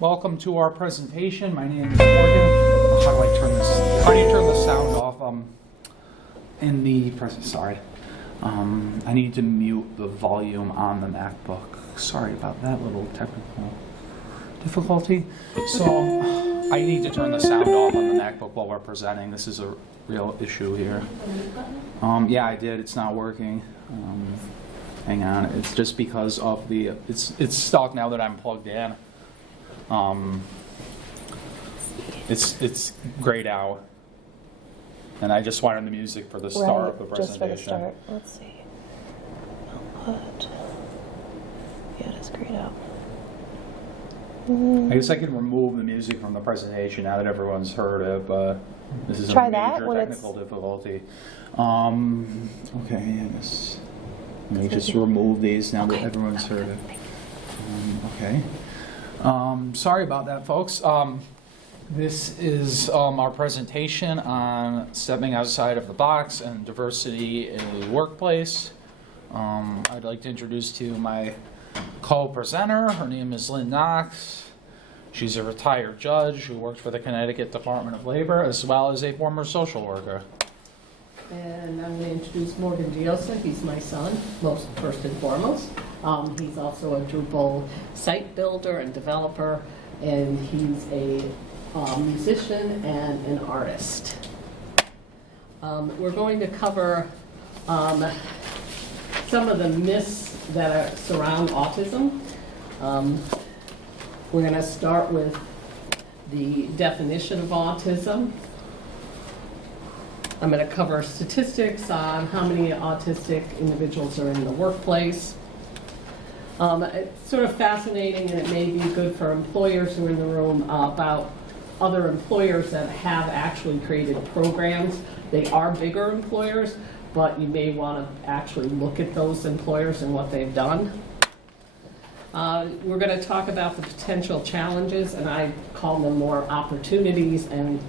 Welcome to our presentation. My name is Morgan. How do I turn this? How do you turn the sound off? In the present. Sorry. I need to mute the volume on the MacBook. Sorry about that little technical difficulty. So I need to turn the sound off on the MacBook while we're presenting. This is a real issue here. Yeah, I did. It's not working. Hang on. It's just because of the. It's stuck now that I'm plugged in. It's grayed out, and I just wanted the music for the start of the presentation. Just for the start. Let's see. What? Yeah, it is grayed out. I guess I can remove the music from the presentation now that everyone's heard it, but this is Try a major that technical difficulty. Okay, yes. Let me just remove these now that everyone's heard it. Okay. Sorry about that, folks. This is our presentation on stepping outside of the box and diversity in the workplace. I'd like to introduce to you my co-presenter. Her name is Lynn Knox. She's a retired judge who worked for the Connecticut Department of Labor, as well as a former social worker. And I'm going to introduce Morgan Giosa. He's my son, first and foremost. He's also a Drupal site builder and developer, and he's a musician and an artist. We're going to cover some of the myths that surround autism. We're going to start with the definition of autism. I'm going to cover statistics on how many autistic individuals are in the workplace. It's sort of fascinating, and it may be good for employers who are in the room, about other employers that have actually created programs. They are bigger employers, but you may want to actually look at those employers and what they've done. We're going to talk about the potential challenges, and I call them more opportunities and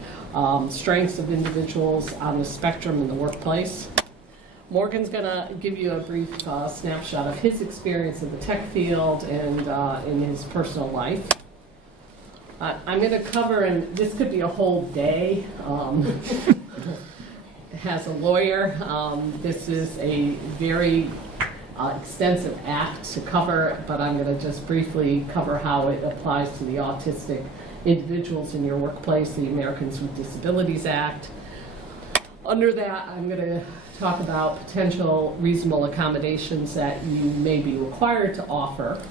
strengths of individuals on the spectrum in the workplace. Morgan's going to give you a brief snapshot of his experience in the tech field and in his personal life. I'm going to cover, and this could be a whole day, as a lawyer. This is a very extensive act to cover, but I'm going to just briefly cover how it applies to the autistic individuals in your workplace, the Americans with Disabilities Act. Under that, I'm going to talk about potential reasonable accommodations that you may be required to offer.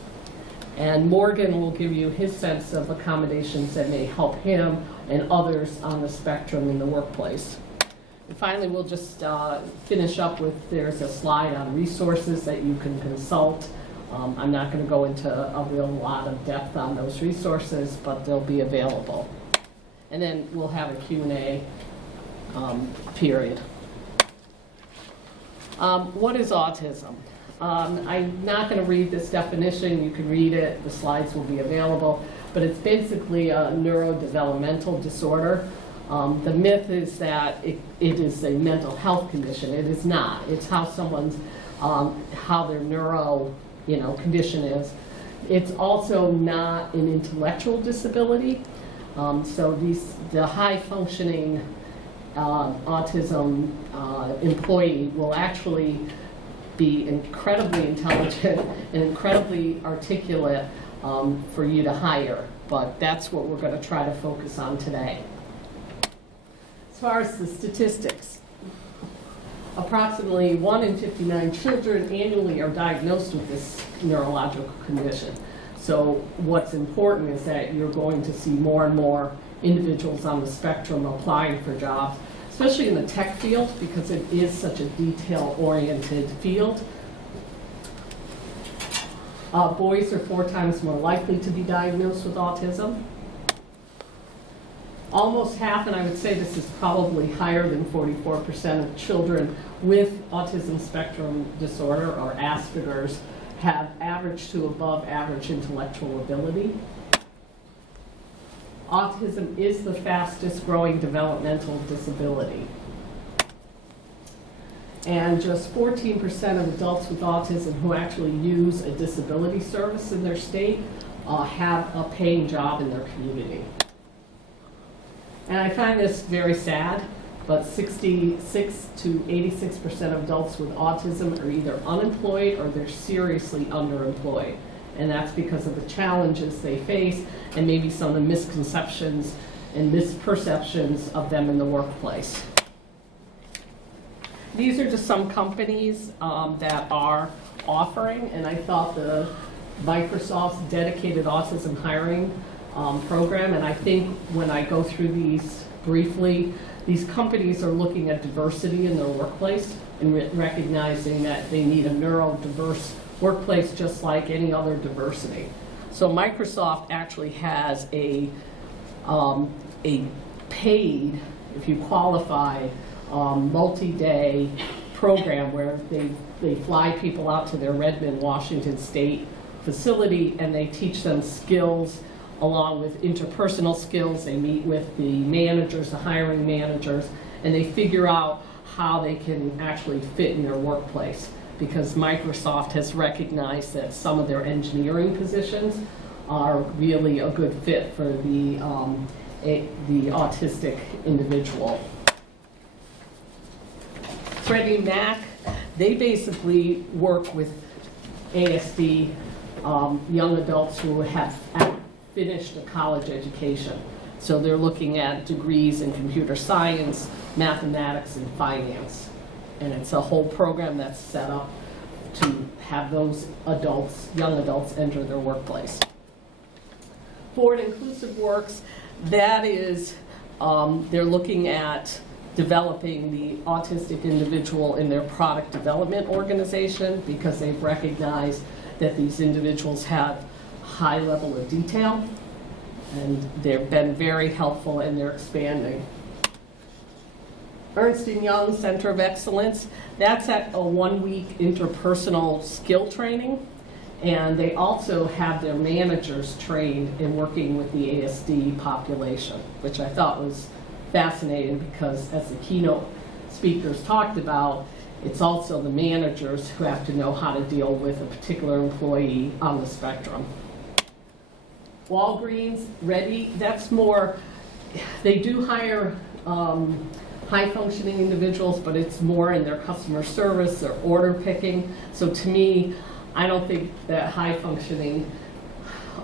And Morgan will give you his sense of accommodations that may help him and others on the spectrum in the workplace. And finally, we'll just finish up with, there's a slide on resources that you can consult. I'm not going to go into a real lot of depth on those resources, but they'll be available. And then we'll have a Q&A period. What is autism? I'm not going to read this definition. You can read it. The slides will be available. But it's basically a neurodevelopmental disorder. The myth is that it is a mental health condition. It is not. It's how someone's, how their neuro condition is. It's also not an intellectual disability. So the high functioning autism employee will actually be incredibly intelligent and incredibly articulate for you to hire. But that's what we're going to try to focus on today. As far as the statistics, approximately 1 in 59 children annually are diagnosed with this neurological condition. So what's important is that you're going to see more and more individuals on the spectrum applying for jobs, especially in the tech field, because it is such a detail-oriented field. Boys are 4 times more likely to be diagnosed with autism. Almost half, and I would say this is probably higher than 44% of children with autism spectrum disorder, or Asperger's, have average to above average intellectual ability. Autism is the fastest growing developmental disability. And just 14% of adults with autism who actually use a disability service in their state have a paying job in their community. And I find this very sad, but 66 to 86% of adults with autism are either unemployed or they're seriously underemployed. And that's because of the challenges they face and maybe some of the misconceptions and misperceptions of them in the workplace. These are just some companies that are offering, and I thought the Microsoft's dedicated autism hiring program, and I think when I go through these briefly, these companies are looking at diversity in their workplace and recognizing that they need a neurodiverse workplace just like any other diversity. So Microsoft actually has a paid, if you qualify, multi-day program where they fly people out to their Redmond, Washington State facility, and they teach them skills along with interpersonal skills. They meet with the managers, the hiring managers, and they figure out how they can actually fit in their workplace, because Microsoft has recognized that some of their engineering positions are really a good fit for the autistic individual. Freddie Mac, they basically work with ASD young adults who have finished a college education. So they're looking at degrees in computer science, mathematics, and finance. And it's a whole program that's set up to have those adults, young adults, enter their workplace. Ford Inclusive Works, that is, they're looking at developing the autistic individual in their product development organization, because they've recognized that these individuals have high level of detail, and they've been very helpful, and they're expanding. Ernst & Young Center of Excellence, that's at a 1-week interpersonal skill training, and they also have their managers trained in working with the ASD population, which I thought was fascinating, because as the keynote speakers talked about, it's also the managers who have to know how to deal with a particular employee on the spectrum. Walgreens, Ready, that's more, they do hire high-functioning individuals, but it's more in their customer service or order picking. So to me, I don't think that high-functioning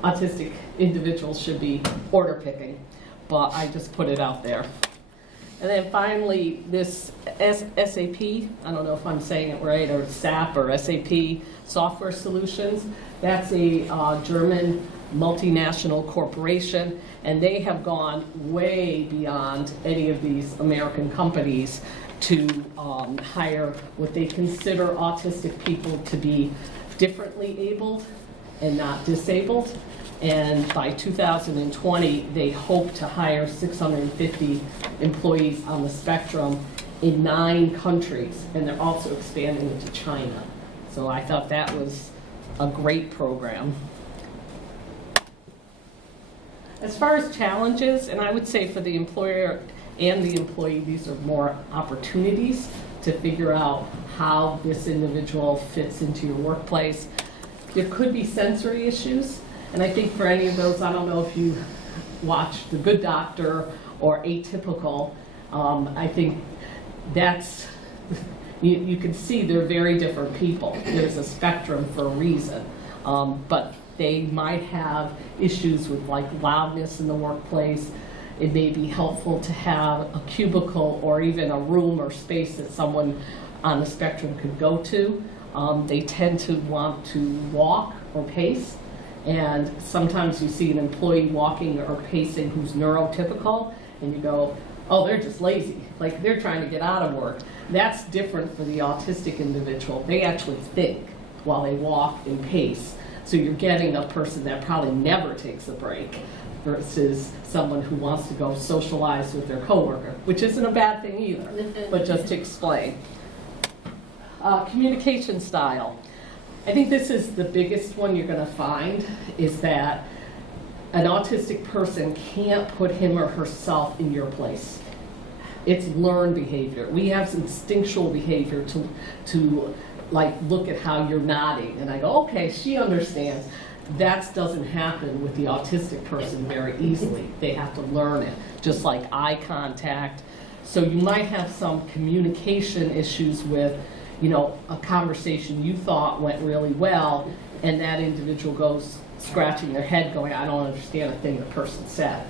autistic individuals should be order picking, but I just put it out there. And then finally, this SAP, I don't know if I'm saying it right, or SAP or SAP Software Solutions, that's a German multinational corporation, and they have gone way beyond any of these American companies to hire what they consider autistic people to be differently abled and not disabled. And by 2020, they hope to hire 650 employees on the spectrum in 9 countries, and they're also expanding into China. So I thought that was a great program. As far as challenges, and I would say for the employer and the employee, these are more opportunities to figure out how this individual fits into your workplace. There could be sensory issues, and I think for any of those, I don't know if you watch The Good Doctor or Atypical, I think that's, you can see they're very different people. There's a spectrum for a reason, but they might have issues with like loudness in the workplace. It may be helpful to have a cubicle or even a room or space that someone on the spectrum could go to. They tend to want to walk or pace, and sometimes you see an employee walking or pacing who's neurotypical, and you go, oh, they're just lazy, like they're trying to get out of work. That's different for the autistic individual. They actually think while they walk and pace. So you're getting a person that probably never takes a break versus someone who wants to go socialize with their coworker, which isn't a bad thing either, but just to explain. Communication style. I think this is the biggest one you're going to find, is that an autistic person can't put him or herself in your place. It's learned behavior. We have instinctual behavior to like look at how you're nodding, and I go, okay, she understands. That doesn't happen with the autistic person very easily. They have to learn it, just like eye contact. So you might have some communication issues with, you know, a conversation you thought went really well, and that individual goes scratching their head going, I don't understand a thing the person said.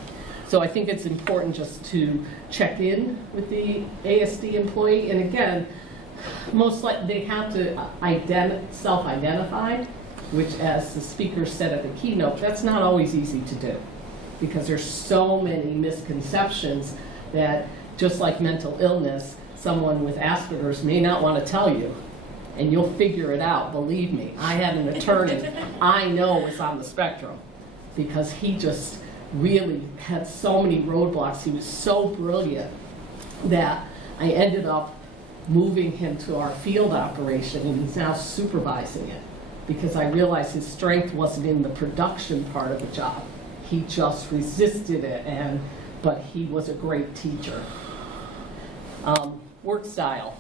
So I think it's important just to check in with the ASD employee, and again, most likely they have to self-identify, which, as the speaker said at the keynote, that's not always easy to do, because there's so many misconceptions that, just like mental illness, someone with Asperger's may not want to tell you, and you'll figure it out, believe me. I had an attorney I know was on the spectrum, because he just really had so many roadblocks. He was so brilliant that I ended up moving him to our field operation, and he's now supervising it, because I realized his strength wasn't in the production part of the job. he just resisted it, but he was a great teacher. Work style.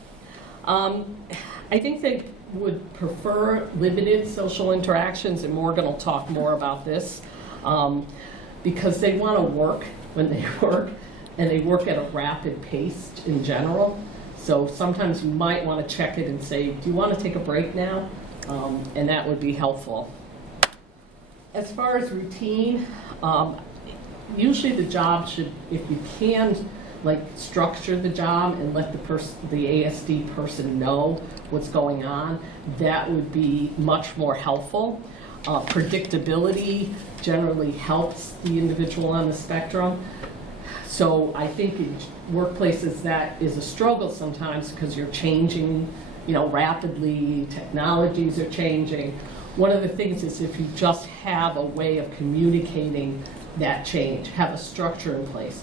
I think they would prefer limited social interactions, and Morgan will talk more about this, because they want to work when they work, and they work at a rapid pace in general. So sometimes you might want to check it and say, do you want to take a break now? And that would be helpful. As far as routine, usually the job should, if you can, like structure the job and let the ASD person know what's going on, that would be much more helpful. Predictability generally helps the individual on the spectrum. So I think in workplaces that is a struggle sometimes because you're changing, rapidly, technologies are changing. One of the things is if you just have a way of communicating that change, have a structure in place.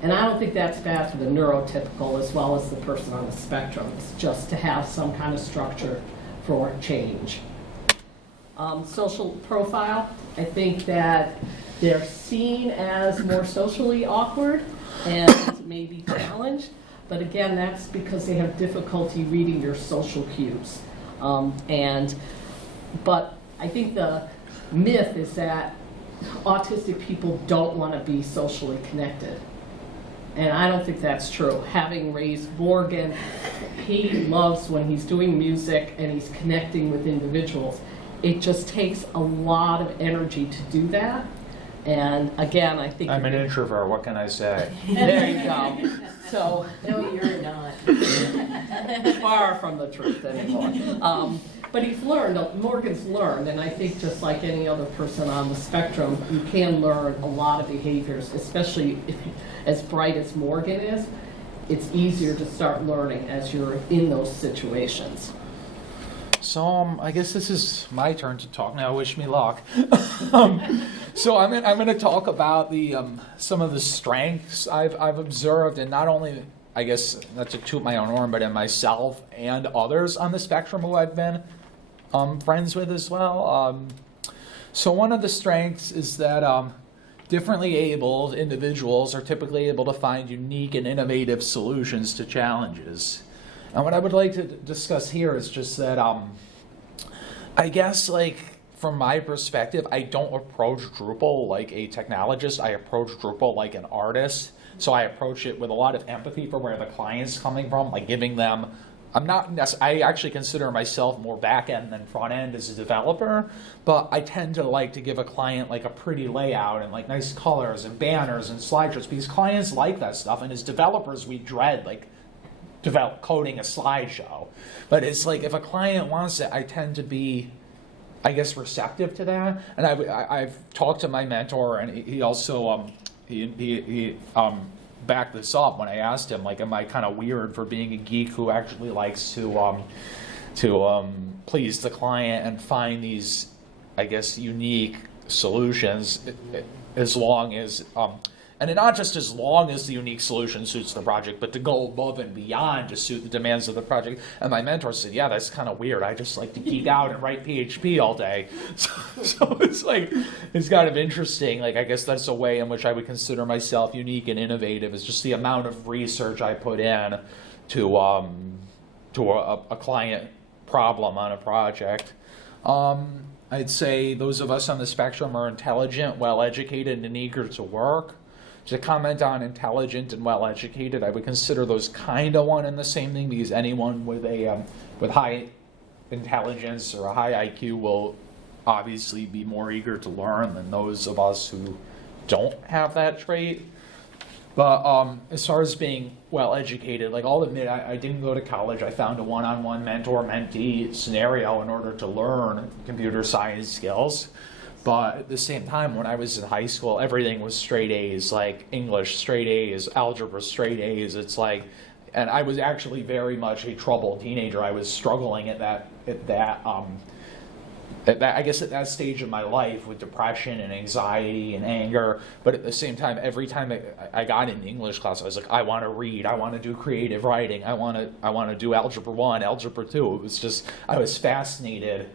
And I don't think that's bad for the neurotypical as well as the person on the spectrum. It's just to have some kind of structure for change. Social profile, I think that they're seen as more socially awkward and maybe challenged, but again, that's because they have difficulty reading your social cues. But I think the myth is that autistic people don't want to be socially connected. And I don't think that's true. Having raised Morgan, he loves when he's doing music and he's connecting with individuals. It just takes a lot of energy to do that. And again, I think... I'm an introvert, what can I say? There you go. So, No, you're not. far from the truth anymore. But he's learned, Morgan's learned, and I think just like any other person on the spectrum, you can learn a lot of behaviors, especially if as bright as Morgan is. It's easier to start learning as you're in those situations. So I guess this is my turn to talk now. Wish me luck. So I'm going to talk about the some of the strengths I've observed, and not only, I guess, not to toot my own horn, but in myself and others on the spectrum who I've been friends with as well. So one of the strengths is that differently abled individuals are typically able to find unique and innovative solutions to challenges. And what I would like to discuss here is just that, I guess, like, from my perspective, I don't approach Drupal like a technologist. I approach Drupal like an artist. So I approach it with a lot of empathy for where the client's coming from, like giving them, I actually consider myself more back-end than front-end as a developer, but I tend to like to give a client like a pretty layout and like nice colors and banners and slideshows, because clients like that stuff, and as developers we dread like coding a slideshow. But it's like if a client wants it, I tend to be, I guess, receptive to that. And I've talked to my mentor, and he also he backed this up when I asked him, like, am I kind of weird for being a geek who actually likes to please the client and find these, I guess, unique solutions, as long as and not just as long as the unique solution suits the project, but to go above and beyond to suit the demands of the project. And my mentor said, yeah, that's kind of weird. I just like to geek out and write PHP all day. So it's like, it's kind of interesting. Like, I guess that's a way in which I would consider myself unique and innovative, is just the amount of research I put in to a client problem on a project. I'd say those of us on the spectrum are intelligent, well-educated, and eager to work. To comment on intelligent and well-educated, I would consider those kind of one and the same thing, because anyone with a with high intelligence or a high IQ will obviously be more eager to learn than those of us who don't have that trait. But as far as being well-educated, like, I'll admit I didn't go to college. I found a one-on-one mentor-mentee scenario in order to learn computer science skills. But at the same time, when I was in high school, everything was straight A's, like English, straight A's, algebra, straight A's. It's like, and I was actually very much a troubled teenager. I was struggling at that I guess at that stage of my life with depression and anxiety and anger. But at the same time, every time I got in English class, I was like, I want to read, I want to do creative writing, I want to do Algebra 1, Algebra 2. It was just, I was fascinated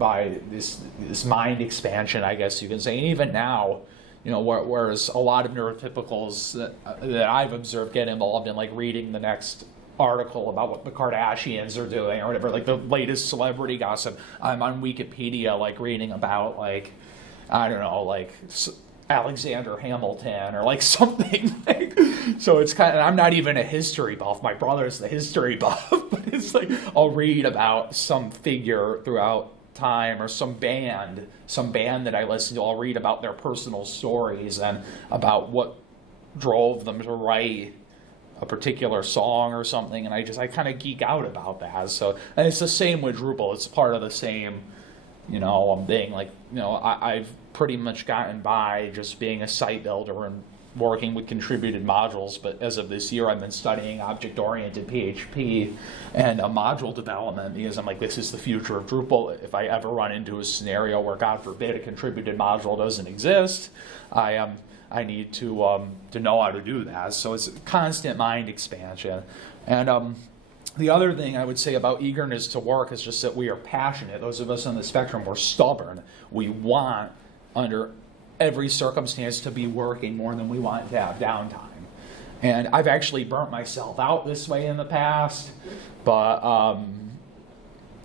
by this mind expansion, I guess you can say. And even now, whereas a lot of neurotypicals that I've observed get involved in like reading the next article about what the Kardashians are doing or whatever, like the latest celebrity gossip. I'm on Wikipedia like reading about like, I don't know, like Alexander Hamilton or like something. So it's kind of, I'm not even a history buff. My brother's the history buff, but it's like I'll read about some figure throughout time or some band that I listen to. I'll read about their personal stories and about what drove them to write a particular song or something, and I kind of geek out about that. So, and it's the same with Drupal. It's part of the same, thing. Like, I've pretty much gotten by just being a site builder and working with contributed modules, but as of this year, I've been studying object-oriented PHP and module development because I'm like, this is the future of Drupal. If I ever run into a scenario where, God forbid, a contributed module doesn't exist, I need to know how to do that. So it's a constant mind expansion. And the other thing I would say about eagerness to work is just that we are passionate. Those of us on the spectrum, we're stubborn. We want, under every circumstance, to be working more than we want to have downtime. And I've actually burnt myself out this way in the past, but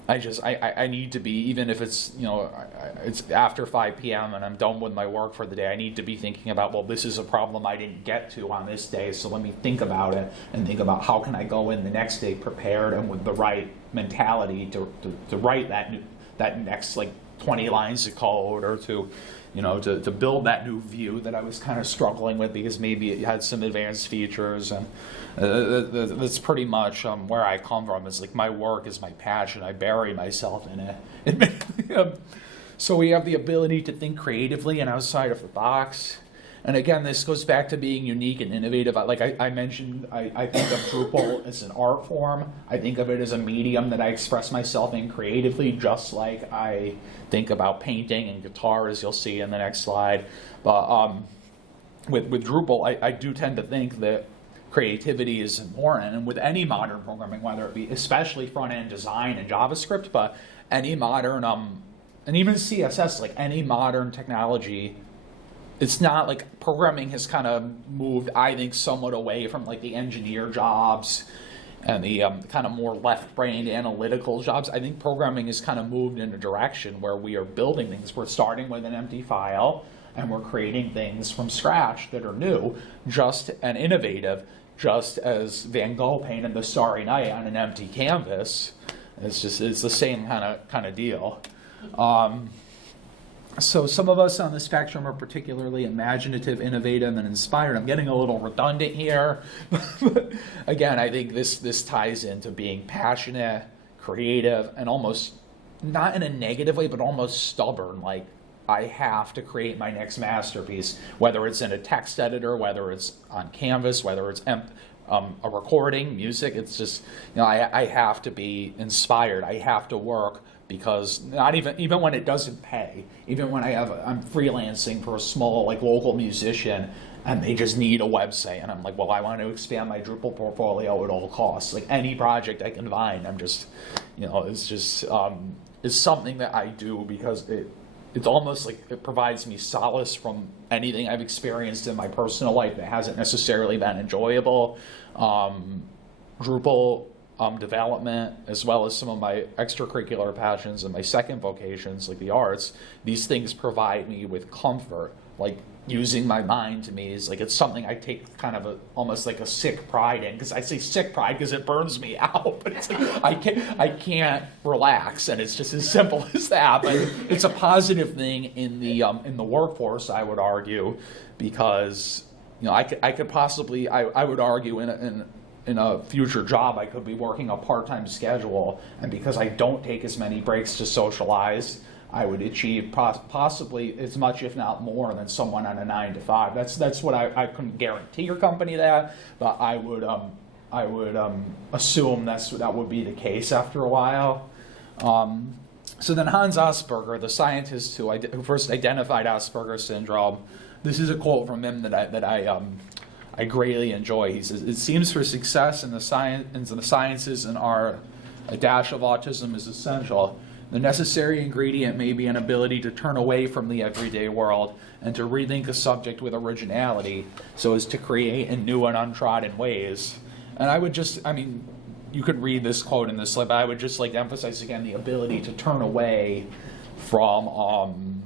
I need to be, even if it's, it's after 5 p.m. and I'm done with my work for the day, I need to be thinking about, well, this is a problem I didn't get to on this day, so let me think about it and think about how can I go in the next day prepared and with the right mentality to write that next, like, 20 lines of code, or to build that new view that I was kind of struggling with because maybe it had some advanced features. And that's pretty much where I come from. It's like my work is my passion. I bury myself in it. So we have the ability to think creatively and outside of the box. And again, this goes back to being unique and innovative. Like I mentioned, I think of Drupal as an art form. I think of it as a medium that I express myself in creatively, just like I think about painting and guitar, as you'll see in the next slide. But with Drupal, I do tend to think that creativity is important. And with any modern programming, whether it be especially front-end design and JavaScript, but any modern, and even CSS, like any modern technology, it's not like programming has kind of moved, I think, somewhat away from like the engineer jobs and the kind of more left-brained analytical jobs. I think programming has kind of moved in a direction where we are building things. We're starting with an empty file and we're creating things from scratch that are new, and innovative, just as Van Gogh painted the Starry Night on an empty canvas. It's the same kind of deal. So some of us on the spectrum are particularly imaginative, innovative, and inspired. I'm getting a little redundant here. But again, I think this ties into being passionate, creative, and almost, not in a negative way, but almost stubborn. Like, I have to create my next masterpiece, whether it's in a text editor, whether it's on Canvas, whether it's a recording, music. It's just, I have to be inspired. I have to work. Because not even when it doesn't pay, even when I'm freelancing for a small like local musician and they just need a website, and I'm like, well, I want to expand my Drupal portfolio at all costs. Like any project I can find, I'm just, it's something that I do because it's almost like it provides me solace from anything I've experienced in my personal life that hasn't necessarily been enjoyable. Drupal development, as well as some of my extracurricular passions and my second vocations, like the arts, these things provide me with comfort. Like using my mind to me is like, it's something I take kind of almost like a sick pride in. Because I say sick pride because it burns me out, but it's like I can't relax, and it's just as simple as that. But it's a positive thing in the workforce, I would argue, because I could possibly I would argue in a future job, I could be working a part-time schedule, and because I don't take as many breaks to socialize, I would achieve possibly as much, if not more, than someone on a 9-to-5. That's what I couldn't guarantee your company that, but I would assume that would be the case after a while. So then Hans Asperger, the scientist who first identified Asperger's syndrome, this is a quote from him that I greatly enjoy. He says, "It seems for success in the sciences and art, a dash of autism is essential. The necessary ingredient may be an ability to turn away from the everyday world and to rethink a subject with originality so as to create in new and untrodden ways. And I would just, I mean, you could read this quote in this slip, but I would just like to emphasize again the ability to turn away from,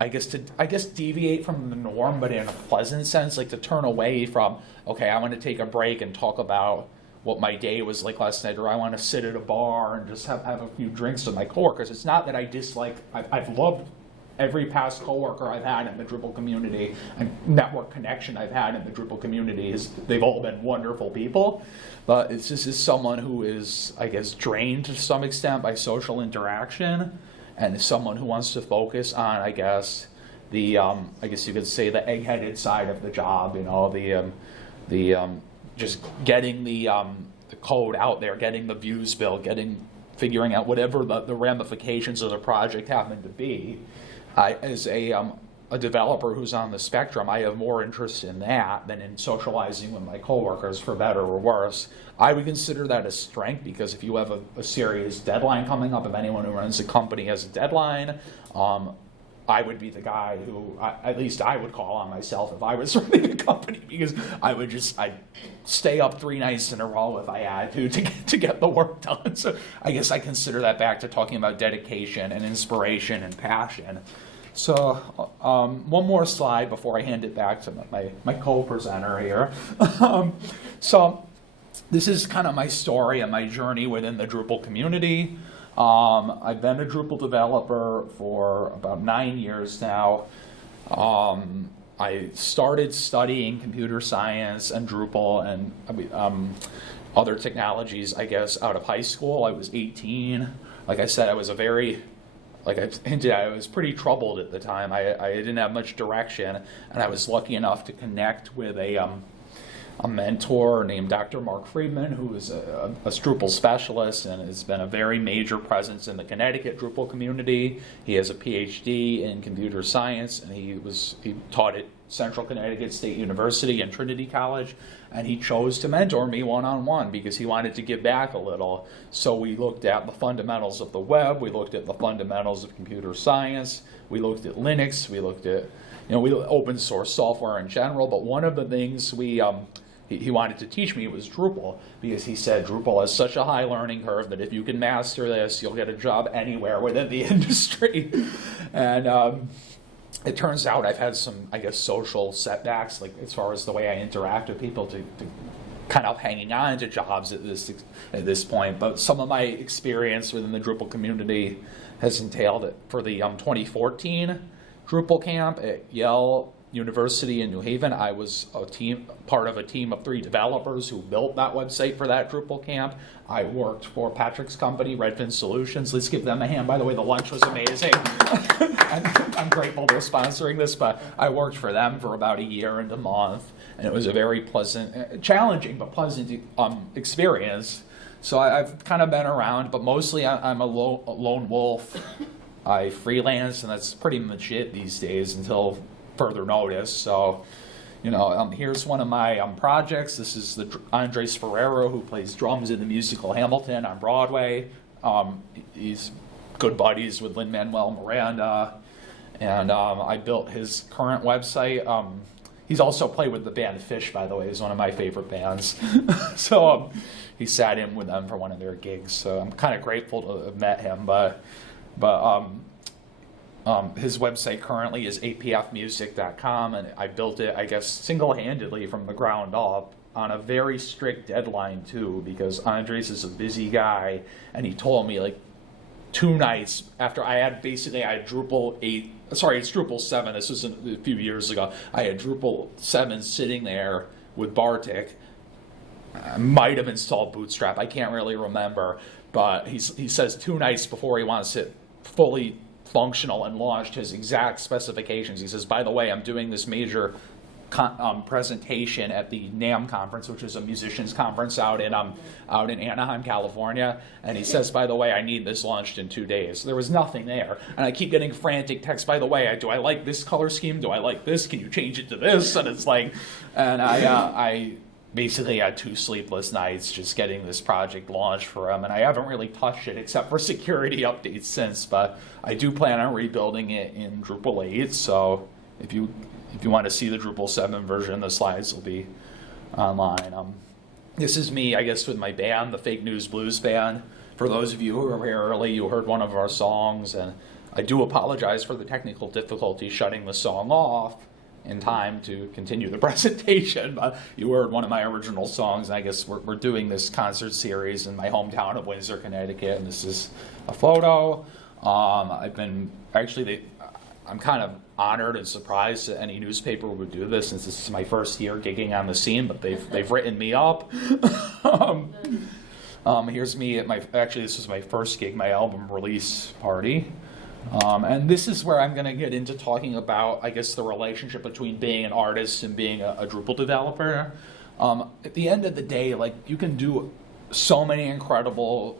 I guess deviate from the norm, but in a pleasant sense, like to turn away from, okay, I want to take a break and talk about what my day was like last night, or I want to sit at a bar and just have a few drinks with my coworkers. It's not that I dislike, I've loved every past coworker I've had in the Drupal community and network connection I've had in the Drupal community. They've all been wonderful people, but it's just as someone who is, I guess, drained to some extent by social interaction, and is someone who wants to focus on, I guess, the, I guess you could say the egg-headed side of the job, you know, just getting the code out there, getting the views built, figuring out whatever the ramifications of the project happen to be. As a developer who's on the spectrum, I have more interest in that than in socializing with my coworkers, for better or worse. I would consider that a strength, because if you have a serious deadline coming up, if anyone who runs a company has a deadline, I would be the guy who, at least I would call on myself if I was running a company, because I'd stay up 3 nights in a row if I had to get the work done. So I guess I consider that back to talking about dedication and inspiration and passion. So one more slide before I hand it back to my co-presenter here. So this is kind of my story and my journey within the Drupal community. I've been a Drupal developer for about 9 years now. I started studying computer science and Drupal and other technologies, I guess, out of high school. I was 18. Like I said, I was like I hinted at, I was pretty troubled at the time. I didn't have much direction, and I was lucky enough to connect with a mentor named Dr. Mark Friedman, who is a Drupal specialist and has been a very major presence in the Connecticut Drupal community. He has a PhD in computer science, and he taught at Central Connecticut State University and Trinity College, and he chose to mentor me one-on-one because he wanted to give back a little. So we looked at the fundamentals of the web, we looked at the fundamentals of computer science, we looked at Linux, we looked at open source software in general, but one of the things he wanted to teach me was Drupal, because he said Drupal has such a high learning curve that if you can master this, you'll get a job anywhere within the industry. And it turns out I've had some, I guess, social setbacks, like as far as the way I interact with people to kind of hanging on to jobs at this point. But some of my experience within the Drupal community has entailed it. For the 2014 Drupal camp at Yale University in New Haven, I was part of a team of 3 developers who built that website for that Drupal camp. I worked for Patrick's company, Redfin Solutions. Let's give them a hand. By the way, the lunch was amazing. I'm grateful they're sponsoring this, but I worked for them for about a year and a month, and it was a very pleasant, challenging but pleasant experience. So I've kind of been around, but mostly I'm a lone wolf. I freelance, and that's pretty much it these days until further notice. So, here's one of my projects. This is Andres Ferrero, who plays drums in the musical Hamilton on Broadway. He's good buddies with Lin-Manuel Miranda, and I built his current website. He's also played with the band Fish, by the way. He's one of my favorite bands. So he sat in with them for one of their gigs. So I'm kind of grateful to have met him, but his website currently is apfmusic.com, and I built it, I guess, single-handedly from the ground up on a very strict deadline, too, because Andres is a busy guy, and he told me, like, 2 nights after I had Drupal 8, sorry, it's Drupal 7, this was a few years ago, I had Drupal 7 sitting there with Bartik. I might have installed Bootstrap, I can't really remember, but he says 2 nights before he wants it fully functional and launched his exact specifications. He says, by the way, I'm doing this major presentation at the NAMM conference, which is a musicians conference out in Anaheim, California. And he says, by the way, I need this launched in 2 days. There was nothing there. And I keep getting frantic texts, by the way, do I like this color scheme? Do I like this? Can you change it to this? And it's like, and I basically had 2 sleepless nights just getting this project launched for him, and I haven't really touched it except for security updates since, but I do plan on rebuilding it in Drupal 8, so if you want to see the Drupal 7 version, the slides will be online. This is me, I guess, with my band, the Fake News Blues Band. For those of you who were here early, you heard one of our songs, and I do apologize for the technical difficulty shutting the song off in time to continue the presentation, but you heard one of my original songs, and I guess we're doing this concert series in my hometown of Windsor, Connecticut, and this is a photo. I'm kind of honored and surprised that any newspaper would do this, since this is my first year gigging on the scene, but they've written me up. Here's me at this was my first gig, my album release party. And this is where I'm going to get into talking about, I guess, the relationship between being an artist and being a Drupal developer. At the end of the day, like, you can do so many incredible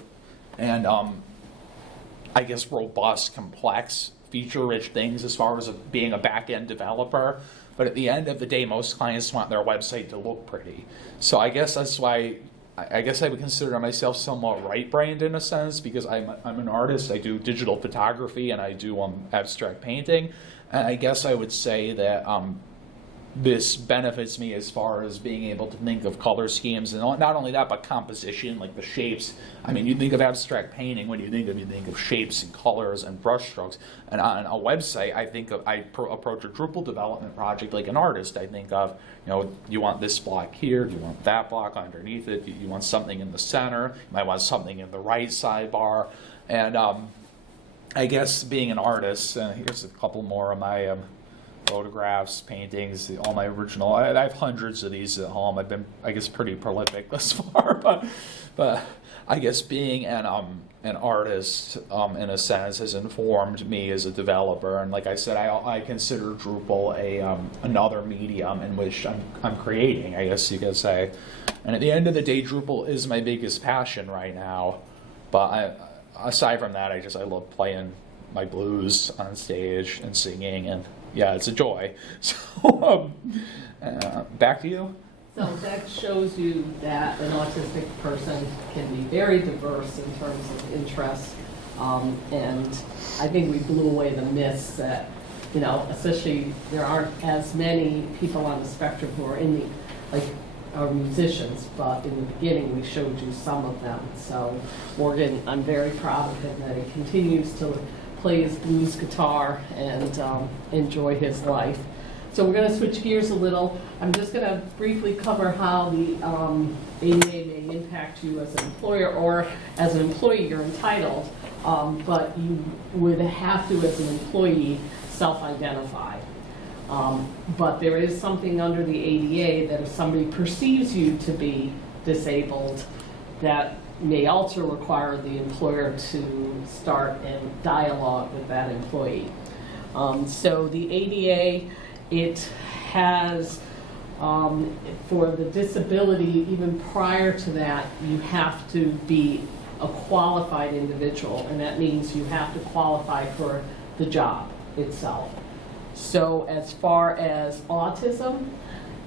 and, I guess, robust, complex, feature-rich things as far as being a back-end developer. But at the end of the day, most clients want their website to look pretty. So I guess that's why I would consider myself somewhat right-brained in a sense, because I'm an artist. I do digital photography and I do abstract painting, and I guess I would say that this benefits me as far as being able to think of color schemes, and not only that, but composition, like the shapes. I mean, you think of abstract painting, when you think of shapes and colors and brush strokes. And on a website, I approach a Drupal development project like an artist. I think of, you want this block here, you want that block underneath it, you want something in the center, you might want something in the right sidebar. And I guess being an artist, here's a couple more of my photographs, paintings, all my original. I have hundreds of these at home. I've been, I guess, pretty prolific thus far, but I guess being an artist, in a sense, has informed me as a developer. And like I said, I consider Drupal another medium in which I'm creating, I guess you could say. And at the end of the day, Drupal is my biggest passion right now. But aside from that, I love playing my blues on stage and singing, and yeah, it's a joy. So back to you. So that shows you that an autistic person can be very diverse in terms of interests, and I think we blew away the myths that, especially there aren't as many people on the spectrum who are are musicians, but in the beginning we showed you some of them. So Morgan, I'm very proud of him that he continues to play his blues guitar and enjoy his life. So we're going to switch gears a little. I'm just going to briefly cover how the ADA may impact you as an employer, or as an employee you're entitled, but you would have to, as an employee, self-identify. But there is something under the ADA that if somebody perceives you to be disabled, that may also require the employer to start a dialogue with that employee. So the ADA, it has, for the disability, even prior to that, you have to be a qualified individual, and that means you have to qualify for the job itself. So as far as autism,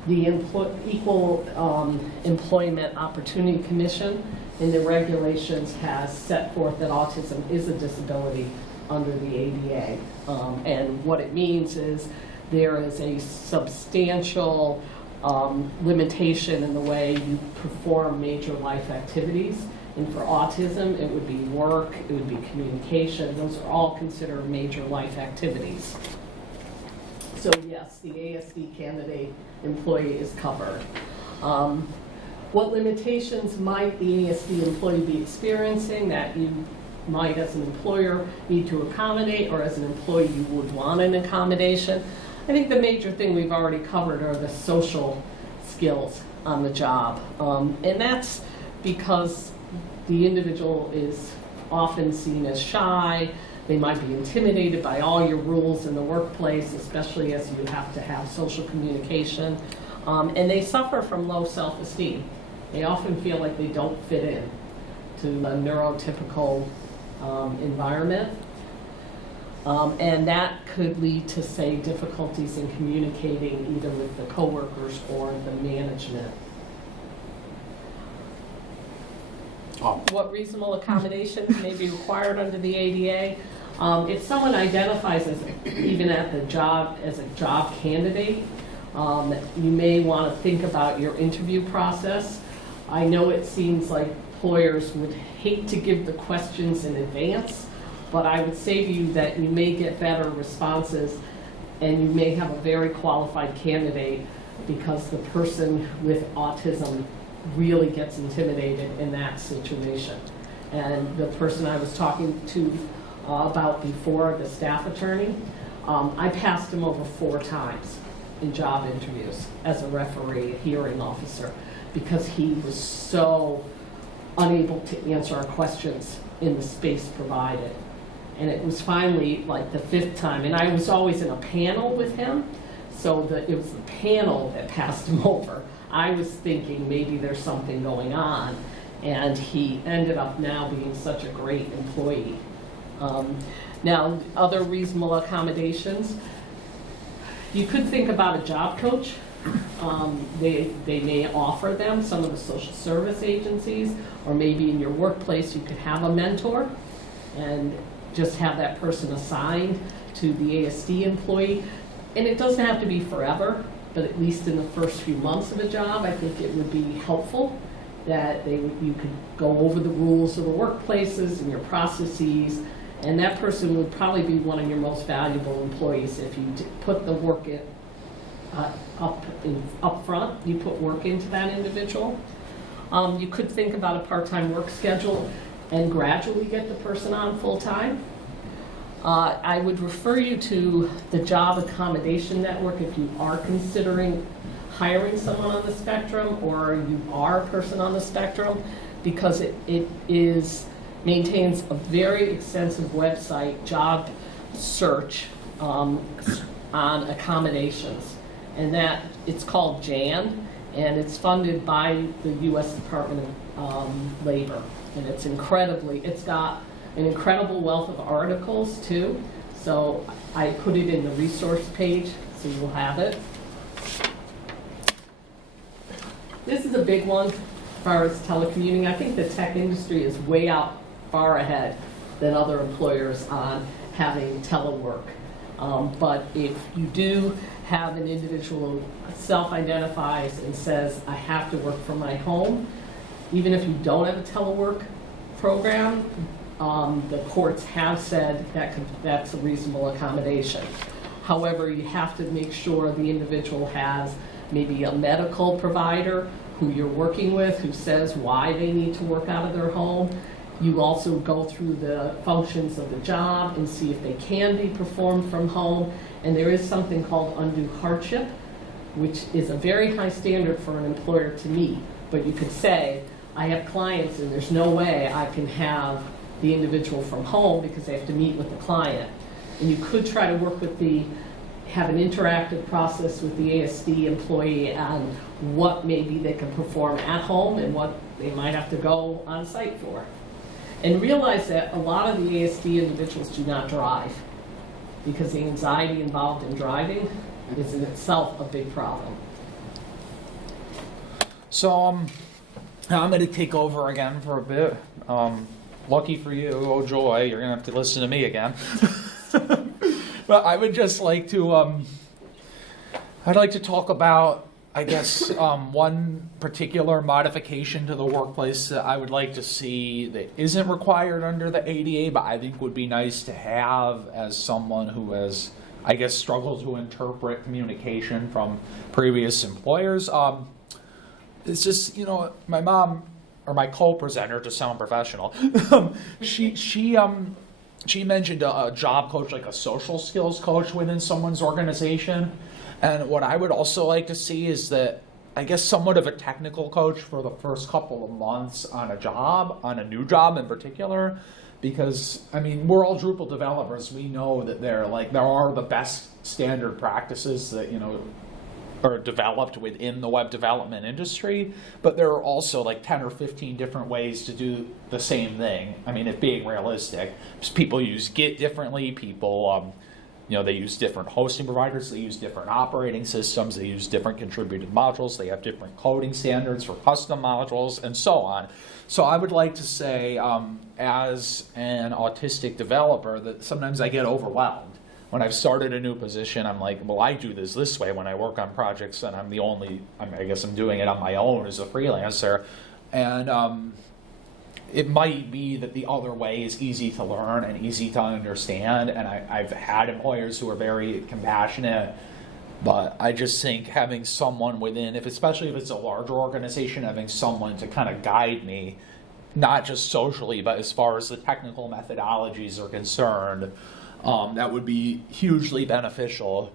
the Equal Employment Opportunity Commission in the regulations has set forth that autism is a disability under the ADA. And what it means is there is a substantial limitation in the way you perform major life activities. And for autism, it would be work, it would be communication. Those are all considered major life activities. So yes, the ASD candidate employee is covered. What limitations might the ASD employee be experiencing that you might, as an employer, need to accommodate, or as an employee you would want an accommodation? I think the major thing we've already covered are the social skills on the job. And that's because the individual is often seen as shy. They might be intimidated by all your rules in the workplace, especially as you have to have social communication. And they suffer from low self-esteem. They often feel like they don't fit in to a neurotypical environment. And that could lead to, say, difficulties in communicating either with the coworkers or the management. what reasonable accommodations may be required under the ADA. If someone identifies as, even at the job, as a job candidate, you may want to think about your interview process. I know it seems like employers would hate to give the questions in advance, but I would say to you that you may get better responses and you may have a very qualified candidate because the person with autism really gets intimidated in that situation. And the person I was talking to about before, the staff attorney, I passed him over 4 times in job interviews as a referee, a hearing officer, because he was so unable to answer our questions in the space provided. And it was finally like the 5th time, and I was always in a panel with him, so it was the panel that passed him over. I was thinking maybe there's something going on, and he ended up now being such a great employee. Now, other reasonable accommodations, you could think about a job coach. They may offer them, some of the social service agencies, or maybe in your workplace you could have a mentor and just have that person assigned to the ASD employee. And it doesn't have to be forever, but at least in the first few months of a job, I think it would be helpful that you could go over the rules of the workplaces and your processes, and that person would probably be one of your most valuable employees if you put the work in, up front, you put work into that individual. You could think about a part-time work schedule and gradually get the person on full-time. I would refer you to the Job Accommodation Network if you are considering hiring someone on the spectrum or you are a person on the spectrum, because it maintains a very extensive website, job search on accommodations. And that, it's called JAN, and it's funded by the U.S. Department of Labor. And it's got an incredible wealth of articles too. So I put it in the resource page, so you'll have it. This is a big one as far as telecommuting. I think the tech industry is way out far ahead than other employers on having telework. But if you do have an individual who self-identifies and says, I have to work from my home, even if you don't have a telework program, the courts have said that's a reasonable accommodation. However, you have to make sure the individual has maybe a medical provider who you're working with who says why they need to work out of their home. You also go through the functions of the job and see if they can be performed from home. And there is something called undue hardship, which is a very high standard for an employer to meet. But you could say, I have clients and there's no way I can have the individual from home because they have to meet with the client. And you could try to work with have an interactive process with the ASD employee on what maybe they can perform at home and what they might have to go on site for. And realize that a lot of the ASD individuals do not drive because the anxiety involved in driving is in itself a big problem. So I'm going to take over again for a bit. Lucky for you, oh joy, you're going to have to listen to me again. But I would just like to, I'd like to talk about, I guess, one particular modification to the workplace that I would like to see that isn't required under the ADA, but I think would be nice to have as someone who has, I guess, struggled to interpret communication from previous employers. It's just, my mom, or my co-presenter, to sound professional, she mentioned a job coach, like a social skills coach within someone's organization. And what I would also like to see is that, I guess, somewhat of a technical coach for the first couple of months on a new job in particular. Because, we're all Drupal developers. We know that there are the best standard practices that, are developed within the web development industry, but there are also 10 or 15 different ways to do the same thing. If being realistic, people use Git differently, people they use different hosting providers, they use different operating systems, they use different contributed modules, they have different coding standards for custom modules, and so on. So I would like to say, as an autistic developer, that sometimes I get overwhelmed. When I've started a new position, I'm like, well, I do this way when I work on projects, and I guess I'm doing it on my own as a freelancer. And it might be that the other way is easy to learn and easy to understand, and I've had employers who are very compassionate, but I just think having someone within, especially if it's a larger organization, having someone to kind of guide me, not just socially, but as far as the technical methodologies are concerned, that would be hugely beneficial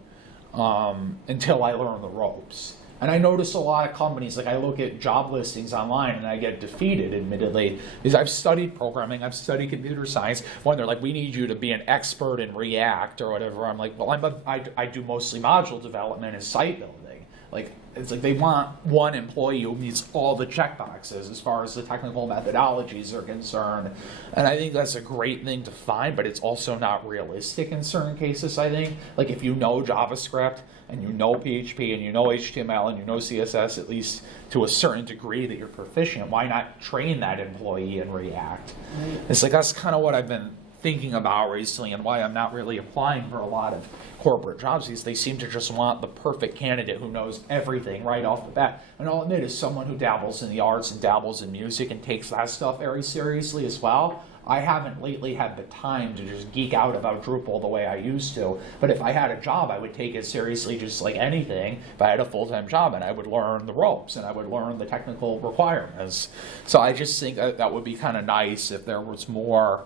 until I learn the ropes. And I notice a lot of companies, like I look at job listings online and I get defeated, admittedly, because I've studied programming, I've studied computer science. When they're like, we need you to be an expert in React or whatever, I'm like, well, I do mostly module development and site building. Like, it's like they want one employee who meets all the checkboxes as far as the technical methodologies are concerned. And I think that's a great thing to find, but it's also not realistic in certain cases, I think. Like if you know JavaScript and you know PHP and you know HTML and you know CSS, at least to a certain degree that you're proficient, why not train that employee in React? Right. It's like that's kind of what I've been thinking about recently and why I'm not really applying for a lot of corporate jobs, because they seem to just want the perfect candidate who knows everything right off the bat. And I'll admit, as someone who dabbles in the arts and dabbles in music and takes that stuff very seriously as well, I haven't lately had the time to just geek out about Drupal the way I used to. But if I had a job, I would take it seriously just like anything. If I had a full-time job, and I would learn the ropes and I would learn the technical requirements. So I just think that would be kind of nice if there was more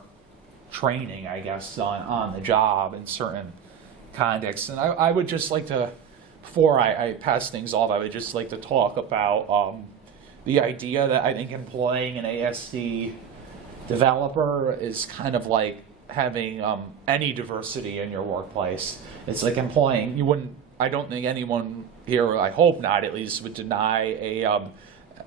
training, I guess, on the job in certain contexts. And I would just like to, before I pass things off, I would just like to talk about the idea that I think employing an ASD developer is kind of like having any diversity in your workplace. It's like employing, I don't think anyone here, I hope not at least, would deny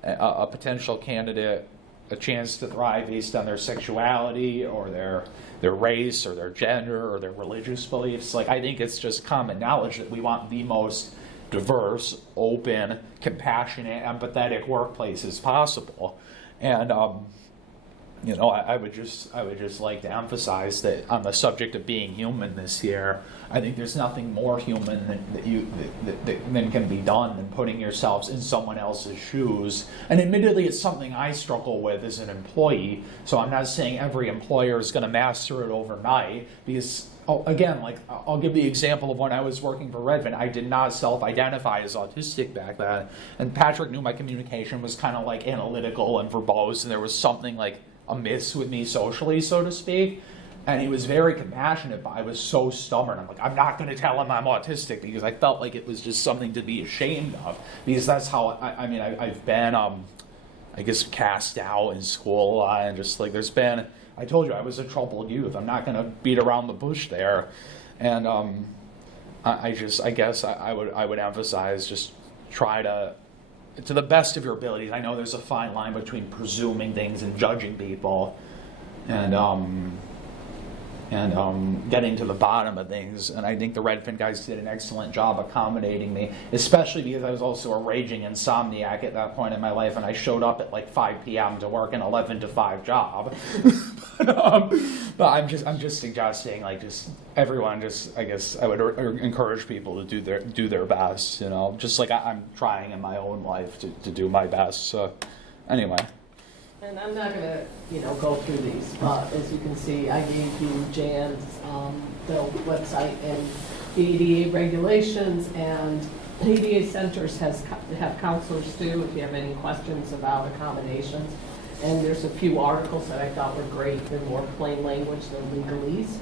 a potential candidate a chance to thrive based on their sexuality or their race or their gender or their religious beliefs. Like, I think it's just common knowledge that we want the most diverse, open, compassionate, empathetic workplaces possible. And I would just like to emphasize that on the subject of being human this year, I think there's nothing more human than can be done than putting yourselves in someone else's shoes. And admittedly, it's something I struggle with as an employee, so I'm not saying every employer is going to master it overnight, because again, like I'll give the example of when I was working for Redfin. I did not self-identify as autistic back then, and Patrick knew my communication was kind of like analytical and verbose, and there was something like amiss with me socially, so to speak. And he was very compassionate, but I was so stubborn. I'm like, I'm not going to tell him I'm autistic, because I felt like it was just something to be ashamed of. Because that's how, I've been, I guess, cast out in school a lot. And just like, I told you, I was a troubled youth. I'm not going to beat around the bush there. And I guess I would emphasize, just try to the best of your abilities. I know there's a fine line between presuming things and judging people, and getting to the bottom of things. And I think the Redfin guys did an excellent job accommodating me, especially because I was also a raging insomniac at that point in my life, and I showed up at like 5 p.m. to work an 11 to 5 job. But I'm just suggesting, like, just everyone, just, I guess I would encourage people to do their best, just like I'm trying in my own life to do my best. So anyway. And I'm not going to, go through these, but as you can see, I gave you Jan's the website and the ADA regulations, and ADA centers have counselors too if you have any questions about accommodations. And there's a few articles that I thought were great. They're more plain language than legalese.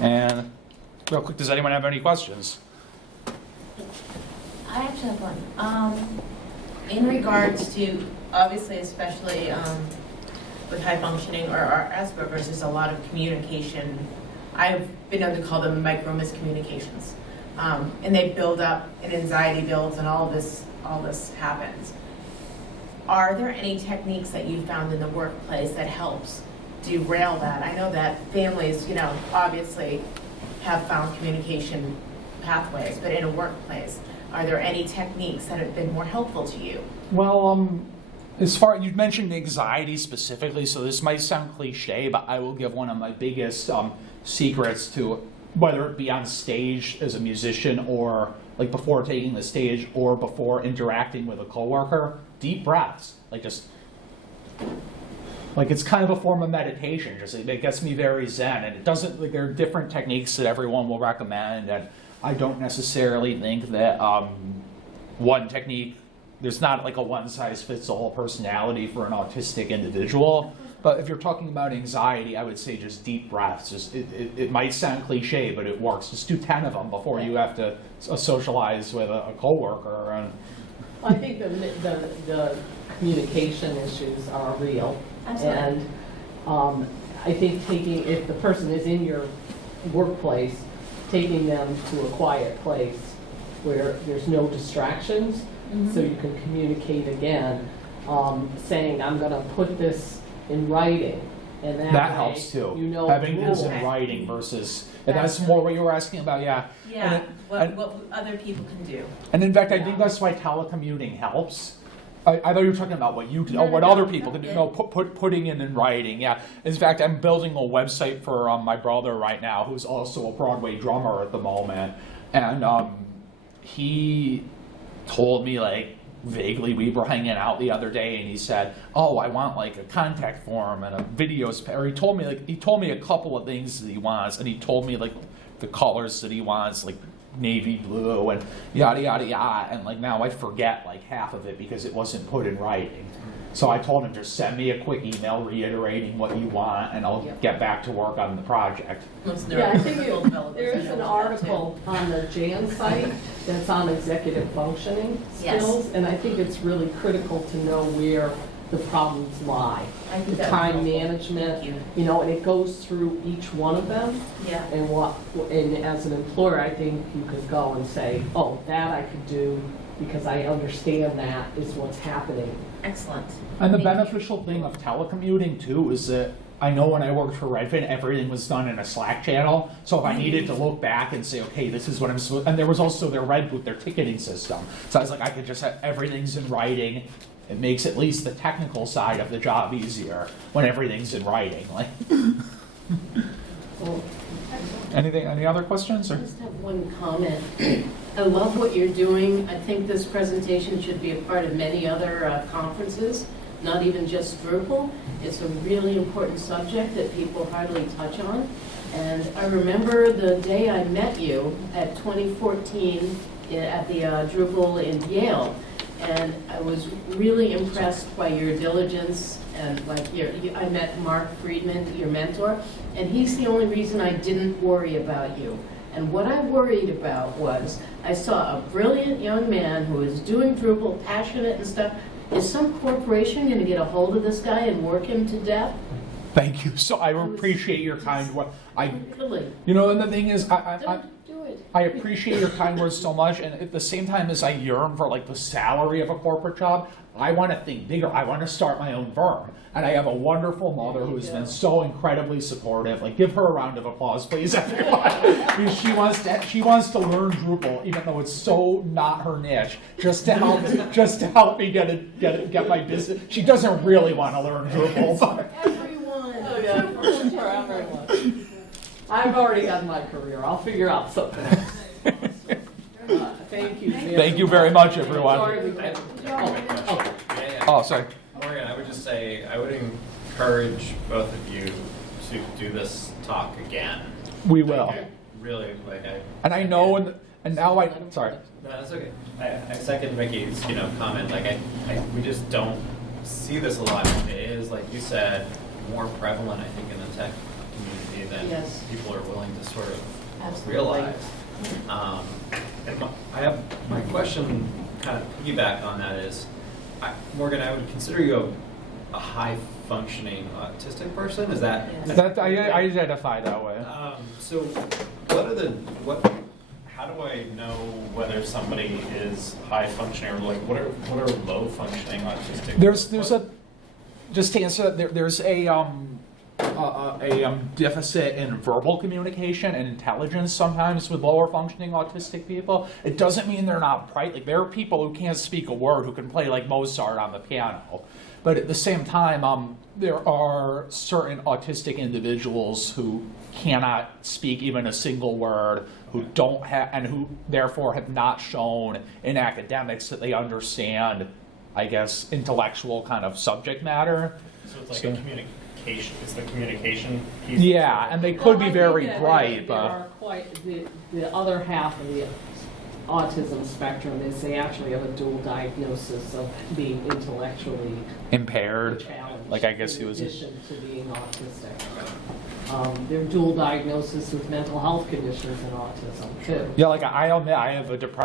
And real quick, does anyone have any questions? I actually have one. In regards to, obviously, especially with high functioning or Asperger's, there's a lot of communication. I've been known to call them micro miscommunications. And they build up, and anxiety builds, and all this happens. Are there any techniques that you found in the workplace that helps derail that? I know that families, obviously have found communication pathways, but in a workplace, are there any techniques that have been more helpful to you? Well, as far you mentioned anxiety specifically, so this might sound cliche, but I will give one of my biggest secrets to whether it be on stage as a musician or like before taking the stage or before interacting with a coworker. Deep breaths, like just like it's kind of a form of meditation. Just it gets me very zen, and it doesn't like there are different techniques that everyone will recommend, and I don't necessarily think that one technique. There's not like a one-size-fits-all personality for an autistic individual, but if you're talking about anxiety, I would say just deep breaths. Just it might sound cliche, but it works. Just do 10 of them before you have to socialize with a coworker. And I think the communication issues are real. Absolutely. And I think if the person is in your workplace, taking them to a quiet place where there's no distractions, so you can communicate again, saying, I'm going to put this in writing. And that way, helps too. You know, having things rules. in writing versus, and that's more what you were asking about, yeah. Yeah, And what other people can do. And in fact, I think that's why telecommuting helps. I thought you were talking about what you do, No, what no, other no, people no, can do. yeah. No, putting in writing, yeah. In fact, I'm building a website for my brother right now, who's also a Broadway drummer at the moment, and he told me like vaguely we were hanging out the other day, and he said, "Oh, I want like a contact form and a videos." Or he told me a couple of things that he wants, and he told me like the colors that he wants, like navy blue and yada yada yada, and like now I forget like half of it because it wasn't put in writing. So I told him, just send me a quick email reiterating what you want, and I'll get back to work on the project. Yeah, I think there is an article on the Jan site that's on executive functioning Yes. skills, and I think it's really critical to know where the problems lie. I think The that was time helpful. management, Thank you know, and it goes through each one of them. Yeah. And as an employer, I think you could go and say, oh, that I could do because I understand that is what's happening. Excellent. And the Thank you. beneficial thing of telecommuting too is that I know when I worked for Redfin, everything was done in a Slack channel. So if I needed to look back and say, okay, this is what I'm supposed, and there was also their Red Boot, their ticketing system. So I was like, I could just have everything's in writing. It makes at least the technical side of the job easier when everything's in writing. Like, Well, any other questions? I Or? just have one comment. I love what you're doing. I think this presentation should be a part of many other conferences, not even just Drupal. It's a really important subject that people hardly touch on. And I remember the day I met you at 2014 at the Drupal in Yale. And I was really impressed by your diligence and like I met Mark Friedman, your mentor, and he's the only reason I didn't worry about you. And what I worried about was I saw a brilliant young man who was doing Drupal, passionate and stuff. Is some corporation going to get a hold of this guy and work him to death? Thank you. So I appreciate your kind words. Really? You know, and the thing is, Don't do it. I appreciate your kind words so much, and at the same time as I yearn for like the salary of a corporate job, I want to think bigger. I want to start my own firm, and I have a wonderful mother who has been so incredibly supportive. Like, give her a round of applause, please, everyone. Because she wants to learn Drupal, even though it's so not her niche, just to help me get my business. She doesn't really want to learn Drupal, but Everyone. Oh, yeah, for everyone. I've already had my career. I'll figure out something. Thank you. thank you very much, everyone. Sorry we couldn't. Oh, Oh, sorry. Morgan, I would just say, I would encourage both of you to do this talk again. We will. Like, really, And I know, and now sorry. No, that's okay. I second Mickey's, comment. Like, we just don't see this a lot. And it is, like you said, more prevalent, I think, in the tech community than Yes. people are willing to sort of Absolutely. realize. And my question, kind of piggyback on that is, Morgan, I would consider you a high-functioning autistic person. Is that? Yes. That I identify that way. So, how do I know whether somebody is high-functioning or like what are low-functioning autistic? There's a just to answer that, there's a deficit in verbal communication and intelligence sometimes with lower functioning autistic people. It doesn't mean they're not bright. Like, there are people who can't speak a word who can play like Mozart on the piano. But at the same time, there are certain autistic individuals who cannot speak even a single word, who don't have, and who therefore have not shown in academics that they understand, I guess, intellectual kind of subject matter. So it's like a communication, it's the communication piece? Yeah, and they could be Well, I very think that bright, there but are quite, the other half of the autism spectrum is they actually have a dual diagnosis of being intellectually impaired. challenged. Like, I guess he was- In addition to being autistic. They're dual diagnosis with mental health conditions in autism too. Yeah, like I admit I have a depressive